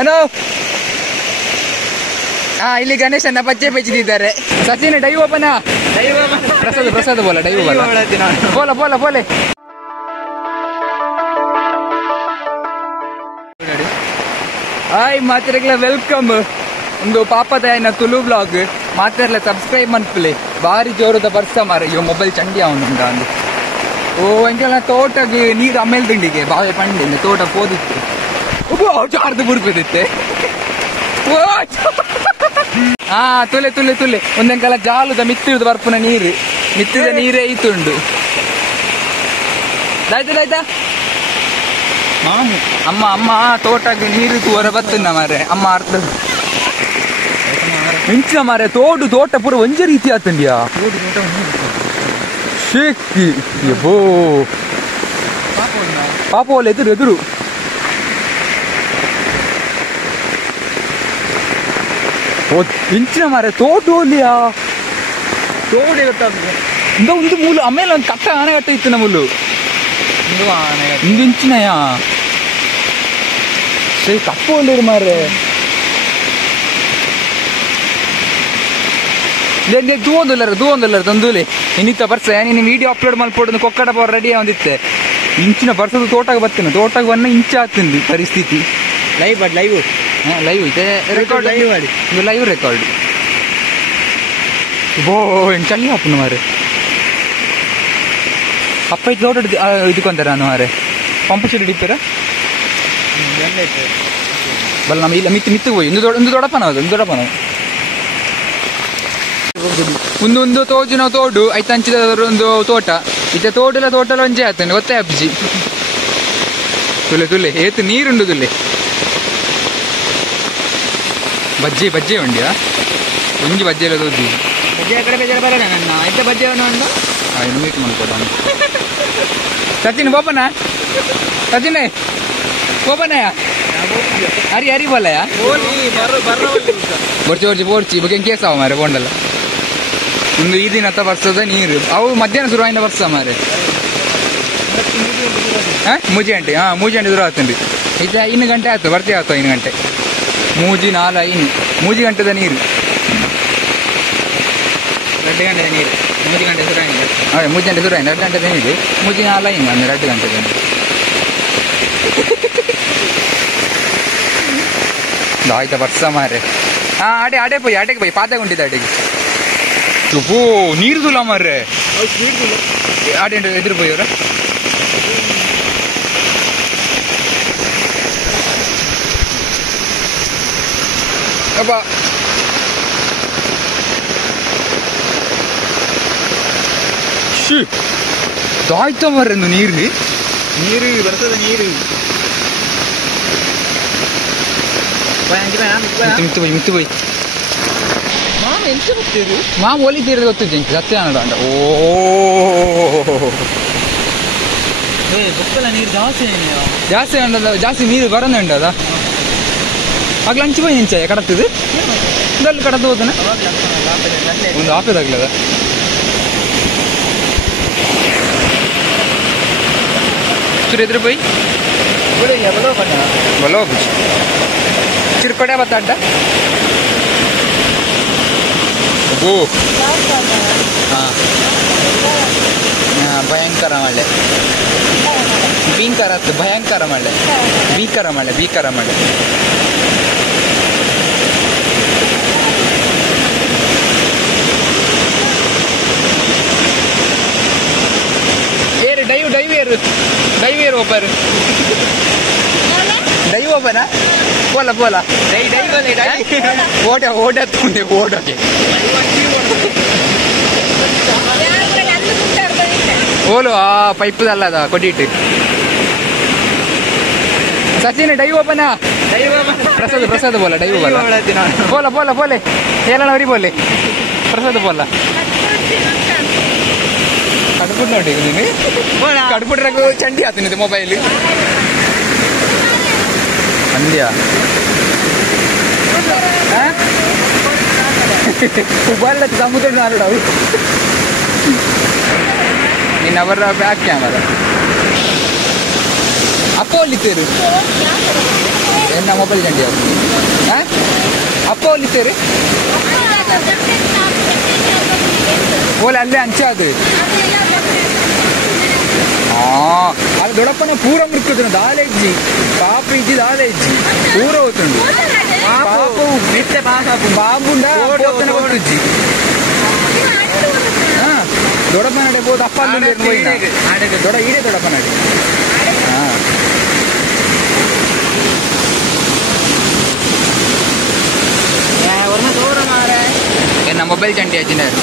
ಅನೋ ಇಲ್ಲಿ ಗಣೇಶನ ಬಜ್ಜೆ ಬೆಚ್ಚಿದ್ದಾರೆ. ಸಚಿನ್ ಡೈವ್ ಓಪನ ಪ್ರಸಾದ್ ಬೋಲ ಡೈವ್ ಬೋಲ ಬೋಲ ಬೋಲೆ. ಹಾಯ್ ಮಾತಿರಗ್ಲ ವೆಲ್ಕಮ್. ಒಂದು ಪಾಪದಾಯನ ತುಳು ಬ್ಲಾಗ್ ಮಾತಿರಲ್ಲ ಸಬ್ಸ್ಕ್ರೈಬ್ ಮನ್ಪಲೆ. ಬಾರಿ ಜೋರದ ಬರ್ಸ ಮಾರ ಇವ ಮೊಬೈಲ್ ಚಂಡಿ ಅವನುಂಡ ಅಂದು. ಓ ಎಂಕೆಲ್ಲ ತೋಟಗೆ ನೀರು ಆಮೇಲೆ ದಿಂಡಿಗೆ ಬಾವೆ ಪಂಡಿ ತೋಟ ಪೋದಿತ್ತು. ಜಾರ್ದು ಬುರ್ಪಿದಿತ್ತೆ. ಹಾ ತುಲೆ ತುಲೆ ತುಲೆ ಒಂದೆಂಕಲ ಜಾಲದ ಮಿತ್ತಿರುದು ಬರ್ಪುನ ನೀರು ಮಿತ್ತಿದ ನೀರೇ ಈತುಂಡು. ದಾಯ್ತಾ ಅಮ್ಮ ಅಮ್ಮ ತೋಟಕ್ಕೆ ನೀರು ಹೊರ ಬತ್ತುಂಡ ಮಾರೆ ಅಮ್ಮ ಅರ್ಥ ಮಿಂಚಿನ ಮಾರೆ ತೋಟ ಪೂರ ಒಂಜ ರೀತಿ ಆತಂಡಿಯಾ ಶೇಕಿ ಬೋ ಪಾಪ ಒಳ್ಳೆ ಎದುರು ಇಂಚಿನ ಮಾರೆ ತೋಟ ಹೋಲಿಯಾ ತೋಡಿ ಗೊತ್ತಾಗ್ತದೆ ಒಂದು ಮೂಲು ಆಮೇಲೆ ಒಂದು ಕಟ್ಟ ಆನೆಗಟ್ಟ ಇತ್ತು ನಮ್ಮಲ್ಲು ಒಂದು ಇಂಚಿನಯಾ ಸರಿ ಕಪ್ಪ ಒಳ್ಳೆರು ಮಾರೆ ದೂವೊಂದುಲ್ಲರು ತಂದೂಲಿ ಇನ್ನಿತ್ತ ಬರ್ಸ ನೀನು ವಿಡಿಯೋ ಅಪ್ಲೋಡ್ ಮಾಡ್ಕೊಡು ಕೊಕ್ಕಡ ಪವರ್ ರೆಡಿ ಒಂದಿತ್ತೆ ಇಂಚಿನ ಬರ್ಸದ ತೋಟಕ್ಕೆ ಬರ್ತೀನಿ ತೋಟಕ್ಕೆ ಬನ್ನ ಇಂಚ ಆಗ್ತೀನಿ ಪರಿಸ್ಥಿತಿ ಲೈವ್ ಲೈವ್ ಐತೆ ರೆಕಾರ್ಡ್ ಲೈವ್ ರೆಕಾರ್ಡ್ ಬೋ ಚಳಿ ಹಾಪುನು ಮಾರೆ ಅಪ್ಪ ಇದು ತೋಟ ಇದಕ್ಕೊಂತಾರ ನಾನು ಮಾರೆ ಪಂಪ ಚೂರು ಹಿಡಿತೀರ ಬಲ್ಲ ನಮ್ಮ ಇಲ್ಲ ಮಿತ್ತು ಹೋಗಿ ಒಂದು ದೊಡ್ಡಪ್ಪನ ಒಂದು ದೊಡ್ಡಪ್ಪನ ಒಂದು ತೋಜು ನಾವು ತೋಡು ಆಯ್ತು ಹಂಚಿದ ಒಂದು ತೋಟ ಇತ್ತೆ ತೋಟಲ ಒಂಜೆ ಆತಂಡೆ ಗೊತ್ತೇ ಅಪ್ಜಿ ತುಲೆ ಏತು ನೀರುಂಡು ತುಲೆ ಬಜ್ಜೆ ಉಂಡ್ಯಾ ಒಂಜಿ ಬಜ್ಜೆ ಎಲ್ಲ ತೋದಿ ಬಜ್ಜೆ ಕಡೆ ಬೇಜಾರು ಬರೋಣ ನನ್ನ ಆಯ್ತಾ ಬಜ್ಜೆ ಉಂಡು ಮೀಟ್ ಮಾಡ್ಕೊಡ ಸಚಿನ್ ಬೋಪನ ಸಚಿನ್ ಬೋಪನಯ ಹರಿ ಬೋಲಯ ಬೋರ್ಚಿ ಬಗ್ಗೆ ಕೇಸಾವ ಮಾರೆ ಬೋಂಡಲ್ಲ ಒಂದು ಈ ದಿನ ಹತ್ತ ಬರ್ಸದ ನೀರು ಅವು ಮಧ್ಯಾಹ್ನ ಶುರುವಾಯಿನ ಬರ್ಸ ಮಾರೆ ಮೂಜಿ ಗಂಟೆ ಶುರು ಆಗ್ತಂಡಿ ಈಗ 1 ಗಂಟೆ ಆಯ್ತು ಬರ್ತೀವಿ 1 ಗಂಟೆ ಮೂಜಿ 4 ಮೂಜಿ ಗಂಟೆದ ನೀರು 2 ಗಂಟೆದ ನೀರು ಮೂಜಿ ಗಂಟೆ ಶುರುವಾಯಿನ ಅದೇ ಮೂಜಿ ಗಂಟೆ ಶುರುವಾಯಿನ 2 ಗಂಟೆದ ನೀರು ಮೂಜಿ 4 ಅಂದ್ರೆ 2 ಗಂಟೆದ ನೀರು ಆಯ್ತಾ ಬರ್ಸ ಮಾರೆ ಆಟೆಗೆ ಪೋಯಿ ಪಾತ ಉಂಟಿದ್ದ ಆಟೆಗೆ ನೀರು ತುಲ ಮಾರ್ರೆ ಆಟೆ ಎದುರು ಪೋಯಿ ಅವರ ಅಪ್ಪ ಆಯ್ತಾ ಮಾರ್ರೆ ನೀರು ಬರ್ತದ ನೀರು ಮಿತ್ತು ಪೋಯಿ ಮಾಮ ಒಲಿ ತೀರದ ಗೊತ್ತಿದ್ದೆ ಸತ್ಯ ಅಂಡ ಓ ನೀರು ಜಾಸ್ತಿ ಅಂಡಲ್ಲ ಜಾಸ್ತಿ ನೀರು ಬರೋದೇ ಉಂಡ ಅದ ಆಗ್ಲ ಹಂಚಿ ಪೋಯಿ ನಿಂಚ ಕಡತ್ತದು ಅಲ್ಲಿ ಕಡದ್ದು ಹೋದನ ಒಂದು ಹಾಕದಾಗ್ಲದ ಚೂರು ಎದುರು ಪೋಯಿ ಬಲೋ ಚಿರ್ಕೊಡೆ ಬತ್ತಾಡ್ಡ ಓ ಭಯಂಕರ ಮಳೆ ಭಯಂಕರ ಮಳೆ ಭೀಕರ ಮಳೆ ಏರು ಡೈವ್ ಓಪರ್ ಡೈವ್ ಓಪನಾ ಬೋಲ ಓಡಕ್ಕೆ ಓಲು ಆ ಪೈಪುದಲ್ಲದ ಕೊಟ್ಟಿಟ್ಟು ಸಚಿನ್ ಡೈವ್ ಓಪನಾ ಪ್ರಸಾದ್ ಬೋಲ ಡೈವ್ ಬೋಲ ಬೋಲೆ ಹೇಳೋಣ ಅವರಿ ಬೋಲೆ ಪ್ರಸಾದ್ ಬೋಲ ಕಡ್ಬಿಟ್ಟು ನೋಡಿ ನೀನು ಕಡ್ಬಿಟ್ರಾಗ ಚಂಡಿ ಆತನಿದೆ ಮೊಬೈಲ್ ಅಂದ್ಯಾ ಮೊಬೈಲ್ ಸಮುದ್ರ ನಾಡು ನೀನು ಅವರ ಬ್ಯಾಕ್ ಕ್ಯಾಮರಾ ಅಪ್ಪೋಲಿತ್ತೇರು ನಮ್ಮ ಮೊಬೈಲ್ ಚಂಡಿ ಅಪ್ಪ ಹೋಲಿಸ್ತೇರಿ ಓಲೆ ಅಲ್ಲೇ ಅಂಚೆ ಅದು ಅದು ದೊಡ್ಡಪ್ಪನ ಪೂರ ಮುರ್ಕುದು ದಾಲೆ ಇಜ್ಜಿ ಪಾಪ ಇಜ್ಜಿ ದಾಲೆ ಇಜ್ಜಿ ಪೂರ ಹೋಗ್ತುಂಡು ಬಾಬುಂಡ ಗೊತ್ತಿಜ್ಜಿ ದೊಡ್ಡಪ್ಪನಾಡೆ ಬೋದು ಅಪ್ಪ ದೊಡ್ಡ ಈಡೇ ದೊಡ್ಡಪ್ಪನಾಡೆ నా మొబైల్ చంటి వచ్చినారు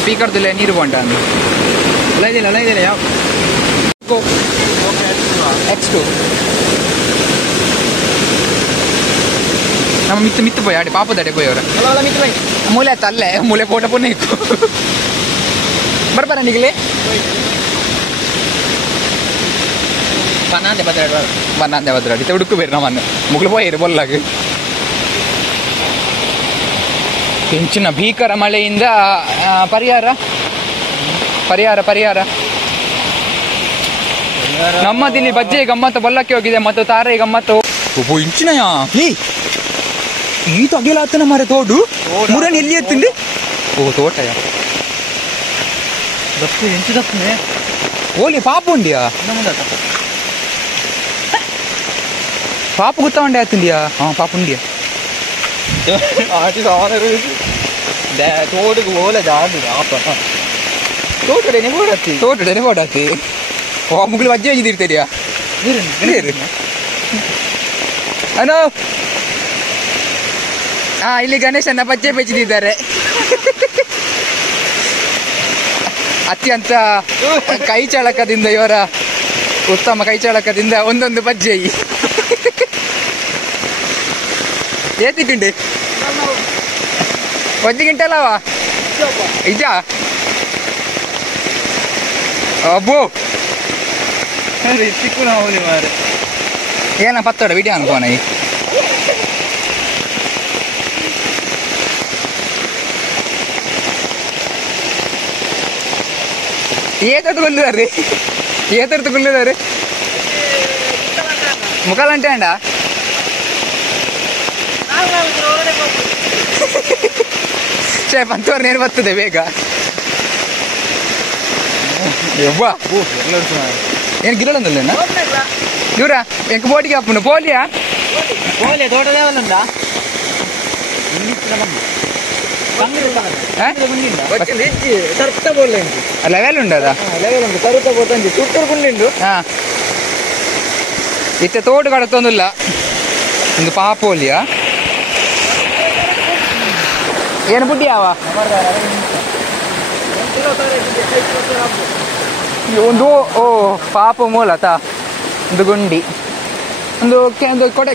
స్పీకర్ తులే నీరు కొంటాను X2 ನಮ್ಮ ಮಿತ್ತು ಪೋಯ್ ಆಡಿ ಪಾಪದಡೆ ಪೋಯವ್ರ ಮೂಲೆ ತಲ್ಲೆ ಮೂಲೆ ಪೋಟ ಪುಣ್ಯ ಇತ್ತು ಬರ್ಬಾರ ನಿಗಲಿ ಬನ್ನಾಂದೆ ಬದ್ರಾಡಿ ಹುಡುಕು ಬೇರೆ ನಮ್ಮನ್ನು ಮುಗ್ಲು ಪೋಯಿರು ಬೊಲ್ಲಾಗ ಹೆಚ್ಚಿನ ಭೀಕರ ಮಳೆಯಿಂದ ಪರಿಹಾರ ನಮ್ಮದಿಲ್ಲಿ ಬಜ್ಜೆ ಗಮ್ಮತ್ತು ಬೊಲ್ಲಕ್ಕೆ ಹೋಗಿದೆ ಮತ್ತು ತಾರೆ ಗಮ್ಮತ್ತು ಇಂಚಿನಯ ಈ ತಗಿಲಾತನ ಮರ ತೋಡು ಮುರನ್ ಎಲ್ಲಿ ಎತ್ತಿಂಡಿ ಓ ತೋಟಯ ಎಂಚು ತಪ್ಪನೆ ಓಲಿ ಪಾಪ ಉಂಡಿಯಾ ಪಾಪ ಗೊತ್ತಾಂಡೆ ಆಯ್ತಿಂಡಿಯಾ ಪಾಪ ಉಂಡಿಯಾ ತೋಟಕ್ಕೆ ಓಲೆ ಜಾಡು ತೋಟಡನೆ ಓಡಾತಿ ಮುಗ್ಲು ಅಜ್ಜಿ ಅಜ್ಜಿದಿರ್ತೀರಿಯಾ ಅನೋ ಇಲ್ಲಿ ಗಣೇಶನ ಬಜ್ಜೆ ಬೆಚ್ಚಿದ್ದಾರೆ ಅತ್ಯಂತ ಕೈ ಚಾಳಕದಿಂದ ಇವರ ಉತ್ತಮ ಕೈ ಚಾಳಕದಿಂದ ಒಂದೊಂದು ಬಜ್ಜೆ ಏತಿಕಿಂಡಿ 1 ಗಿಂಟಲವಾ ಇಜ ಅಬ್ಬೋ ಸಿಕ್ಕುನ ಹೋಗಿ ಮಾರೆ ಏನ ಪತ್ತೋಡ ವಿಡಿಯೋ ಅನ್ಕೋಣ ఏతడుతు కొల్లుదారు ముఖాలంటే అండా పంతవరు నేను బರ್ತದೆ ಬೇಗ ಏನು ಗಿಲ್ಲೊಂದಲ್ಲೇನ ಇವ್ರ ಎಂಕ ಬೋಟಿಗೆ ಅಪ್ಪನು ಪೋಲಿಯಾ ತೋಟದೇ ಒಂದುಂಟಾ ಲೆವೆಲ್ ఉండదా ಇತ್ತೆ ತೋಟು ಕಡತೊಂದಿಲ್ಲ ಒಂದು ಪಾಪೋಲಿಯಾ ಏನು ಬುಡ್ಡಿ ಯಾವ ಒಂದು ಓ ಪಾಪ ಮೂಲತ ಒಂದು ಗುಂಡಿ ಒಂದು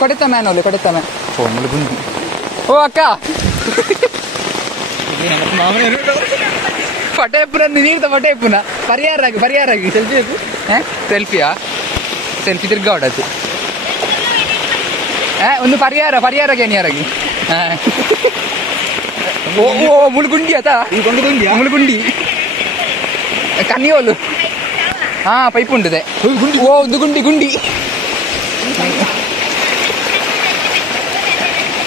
ಕೊಡೆತ ಮ್ಯಾನ್ ಕೊಡೆತ ಮ್ಯಾನ್ ಓ ಒಂದು ಗುಂಡಿ ಓ ಅಕ್ಕ ಪಟೇಪುರ ನೀರ್ತ ಪಟೇಪುನ ಪರಿಹಾರಾಗಿ ಸೆಲ್ಫಿಯಾ ಸೆಲ್ಫಿ ತಿರ್ಗಾ ಹೊಡದು ಒಂದು ಪರಿಹಾರಗೆ ಏನಿಯಾರಾಗಿ ಓ ಮುಳುಗುಂಡಿ ಆತ ಮುಳುಗುಂಡಿ ಕನ್ನಿಯೋಲು ಪೈಪ್ ಉಂಟದೆ ಓ ಒಂದು ಗುಂಡಿ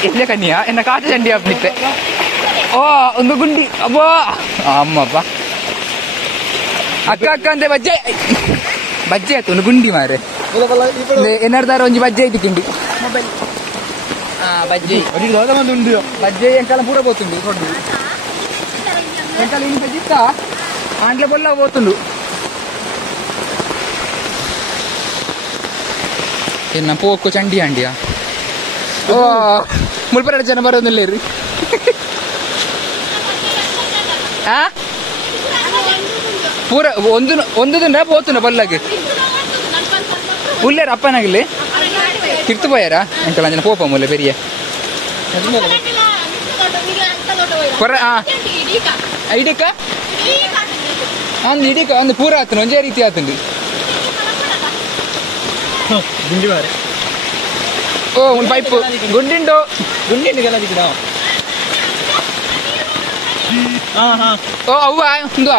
ಎಲ್ಲ ಕನ್ನಿಯಾ ಎನ್ನ ಕಾಚ ಚಂಡಿ ಹಬ್ಬಿತ್ತೆ ಓ ಒಂದು ಗುಂಡಿ ಅಬ್ಬಾ ಅಮ್ಮಪ್ಪ ಅಕ್ಕ ಅಂದೆ ಬಜ್ಜೆ ಆಯ್ತು ಒಂದು ಗುಂಡಿ ಮಾರೆ ಏನಾರ್ದಾರ ಒಂಜಿ ಬಜ್ಜೆ ಐತಿ ಕಿಂಡಿ ಬಜ್ಜೆ ಎಂಕಲ ಪೂರ పోతుంది ಎಂಕಲ ಇನ್ನು ಬಜ್ಜಿತ್ತ ಆಂಡ್ಲೆ ಬೊಲ್ಲ పోతుండు ಎನ್ನ ಪೋಕು ಚಂಡಿ ಅಂಡಿಯಾ ಓ ಮುಲ್ಪರ ಜನ ಬರೋದಿಲ್ಲ ರೀ ಪೂರ ಒಂದು పోతున్నా ಬಲ್ಲಾಗೆ ಉಳ್ಳೇರ ಅಪ್ಪನಾಗಿಲ್ಲಿ ಕಿರ್ತು ಪೋಯಾರ ಎಂಕಲ ಅಂಜನ ಪೋಪ ಮೂಲೆ ಪೆರಿಯ ಐಡಿಕ ಅಂದ್ ಇಡಿಕ ಒಂದು ಪೂರ ಆತನು ಒಂದೇ ರೀತಿ ಆತಂಡಿ ಓ ಒಂದು ಪೈಪ್ ಗುಂಡಿಂಡು ಓ ಅವ್ವ ಒಂದು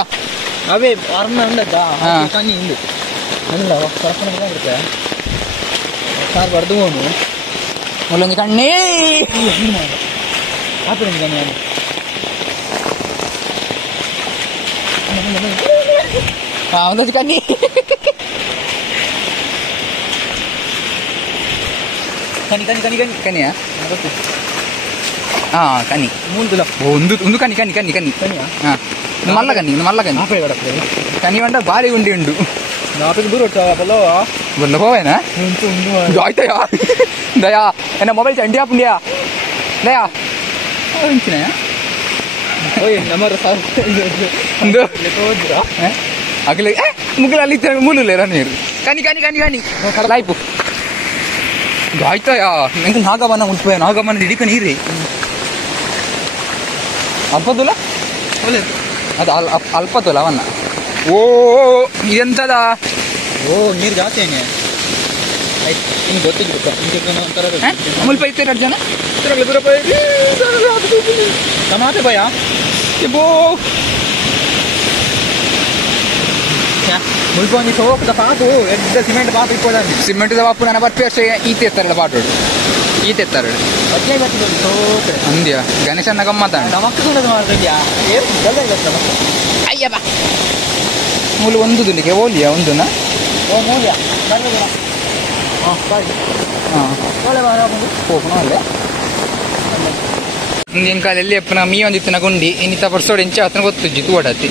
ಅವೇ ಅರ್ಣ ಉಂಡದ್ದ ಕಣ್ಣಿ ಇಂದು సార్ పడుతున్నాను ముళ్ళొంది కన్నీ ఆపరండి కానీ ఉండదు కన్నీ కని కని కని కని కనియా కని ముందులో ఉంది కని కని కని కని కనియా మళ్ళ కని మళ్ళ కని ఆపే కడపలేదు కని వంట భారీ ఉండి ఉండు നാട്ടിൽ ദൂരം ഇട്ടോ വല്ല പോവേനാ ദയാ ദയാ എന്നെ മൊബൈൽ ചണ്ടിയാപ്പിണ്ടിയാ ദയാ ഇഞ്ചിനാ ഓയ് നമ്പർ സാർ എന്തോ അകലെ മുകളിൽ അല്ലിത്ത മുള്ളില്ലേരാ നീರು ಕನಿ ಕನಿ ಕನಿ ಕನಿ ಕಡಲಾಯ್ಪು ಆಯ್ತಯಾ ನಂಗೆ ನಾಗಮನ ಉಂಟು ನಾಗಮನ ಹಿಡಿಕ ನೀರಿ ಅಲ್ಪದುಲ ಅದು ಅಲ್ಪದುಲ ಅವನ್ನ ಓ ಇದೆಂತದ ಓ ನೀರು ಜಾಸ್ತಿ ಹೆಂಗೆ ಆಯ್ತು ನಿಮ್ಗೆ ಗೊತ್ತಿದ್ದು ಒಂಥರ ಅಮೂಲ್ ಪೈ ಇರ್ತಾರೆ 2 ಜನ ಟಮಾಟೆ ಭಯ ಬೋ ಮುಲ್ಪೊಂದು ಸೋಪದ ಪಾಪು ಎದ್ದ ಸಿಮೆಂಟ್ ಪಾಪು ಇಕ್ಕೋದಾನೆ ಸಿಮೆಂಟ್ ಪಾಪು ನನ್ನ ಬರ್ಪಿ ಅಷ್ಟೇ ಈತ ಎತ್ತಾರಲ್ಲ ಪಾಟೋಡು ಈತ ಎತ್ತಾರಡು ಅಜ್ಜೆ ಬರ್ತದೆ ಸೋಪೆ ಅಂದ್ಯಾ ಗಣೇಶನ್ನ ಗಮ್ಮತ್ತ ನಮಕ್ಕೆ ಸುಳ್ಳದು ಮಾಡ್ತಿದ್ಯಾ ಏನು ಗಲ್ಲ ಅಯ್ಯಪ್ಪ ಮೂಲು ಒಂದು ದುಲಿಗೆ ಓಲಿಯಾ ಒಂದುನ ಓ ಮೂಲ್ಯ ಬರ್ತದೆ ಹಾಂ ಬಾಯ್ ಹಾಂ ಒಳ್ಳೆ ಹೋಗೋಣ ಅಲ್ಲೇ ಇಂದಿನ ಕಾಲಲ್ಲಿ ಅಪ್ಪನ ಮೀ ಒಂದಿತ್ತಿನ ಗುಂಡಿ ಇನ್ನಿತ ಪರ್ಸೋಡು ಇಂಚ ಹತ್ತನ ಗೊತ್ತುಜ್ಜಿ ತೂಡತ್ತಿ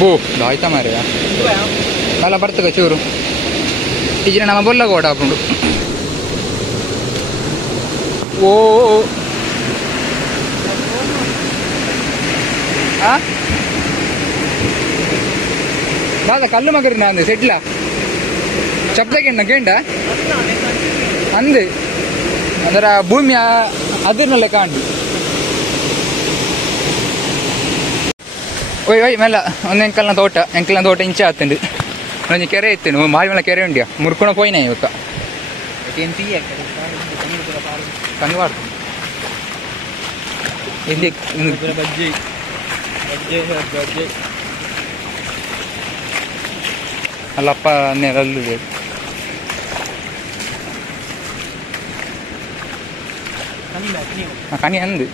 ಬೋ ಆಯ್ತಾ ಮಾರ್ಯ ಕಾಲ ಬರ್ತಗ ಚೂರು ಈಜಿನ ನಮ್ಮ ಬೊಲ್ಲ ಗೋಡ ಹಾಕೊಂಡು ಓ ಬಾದ ಕಲ್ಲು ಮಗರಿನ ಅಂದು ಸೆಟ್ಲ ಚಪ್ಪದೆಗೆಣ್ಣ ಕೇಂಡ ಅಂದು ಅದರ ಭೂಮಿಯ ಅದಿರ್ನಲ್ಲೇ ಕಾಂಡು ಒಯ್ ಒಯ್ ಮೇಲ ಒಂದು ಎಂಕಲ್ನ ತೋಟ ಇಂಚೆ ಆತಂಡು ಒಂದು ಕೆರೆ ಇತ್ತೇನು ಮಾರಿ ಮೇಲೆ ಕೆರೆ ಉಂಡ್ಯಾ ಮುರ್ಕೊಂಡು ಪೋಯ್ನ ಇವಕ್ಕ ಕನ್ವಾಡ್ತು ಎಲ್ಲಿ ಬಜ್ಜಿ ಅಲ್ಲಪ್ಪ ನೆರಲ್ಲು ಕನಿ ಅಂದು